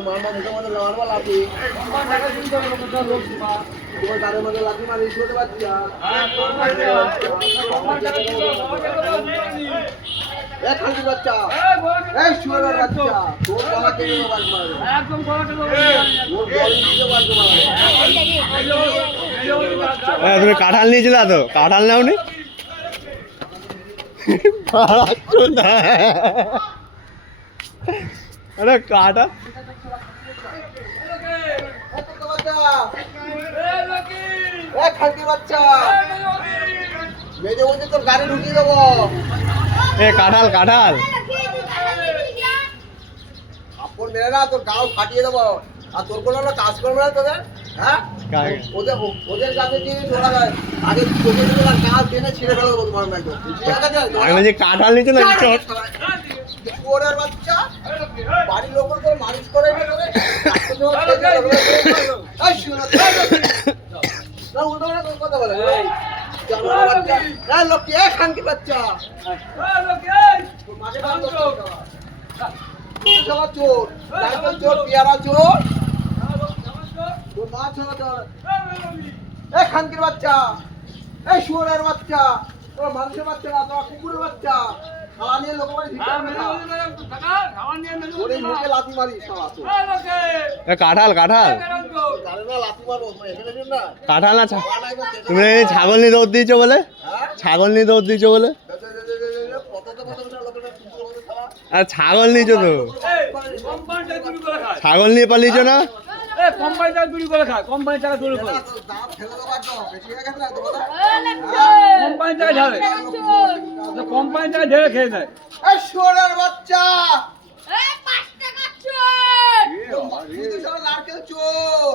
মারবা মুখে মধ্যে মারবা লাঠি তোমার গাড়ির মধ্যে লাঠি মারি শুনতে পাচ্ছি খালকি বাচ্চা এই শুয়ারের বাচ্চা তোর গলা কেটে বাজ মারবে একদম গলা কেটে ওর গলি দিয়ে বাজ মারবে তুমি কাঁঠাল নিয়েছিলা তো কাঁঠাল নাওনি আরে কাঁঠাল খালকি বাচ্চা মেয়েদের মধ্যে তোর গাড়ি ঢুকিয়ে দেবো কাঁঠাল কাঁঠাল আপন মেরে না তোর গাও ফাটিয়ে দেবো আর তোর কোনো কাজ করবে না তোদের হ্যাঁ ওদের কাছে দিয়ে তোরা আগে তোদের গাছ টেনে ছিঁড়ে ফেলে দেবো তোমার একদম কাঁঠাল নিচে না ওরের বাচ্চা বাড়ির লোক তোর মালিশ করে কথা বলে লোকটি খানকি বাচ্চা চোর চোর পেয়ারা চোর তোর মা ছোড়া চোর খানকির বাচ্চা এই শুয়োরের বাচ্চা তোর মানুষের বাচ্চা না তোর কুকুরের বাচ্চা খাওয়া নিয়ে লোক মুখে লাথি মারি কাঁঠাল কাঁঠাল লাথি মারবো না কাঁঠাল না তুমি ছাগল নিয়ে দৌড় দিয়েছো বলে ছাগল নিয়ে দৌড় দিয়েছো বলে আর ছাগল নিয়েছো তো ছাগল নিয়ে পালিয়েছো না কোম্পানি টাকা চুরি করে খায় কোম্পানি টাকা চুরি করে কোম্পানি টাকা ঝাড়ে কোম্পানি টাকা ঝেড়ে খেয়ে নেয় শুয়োরের বাচ্চা চোর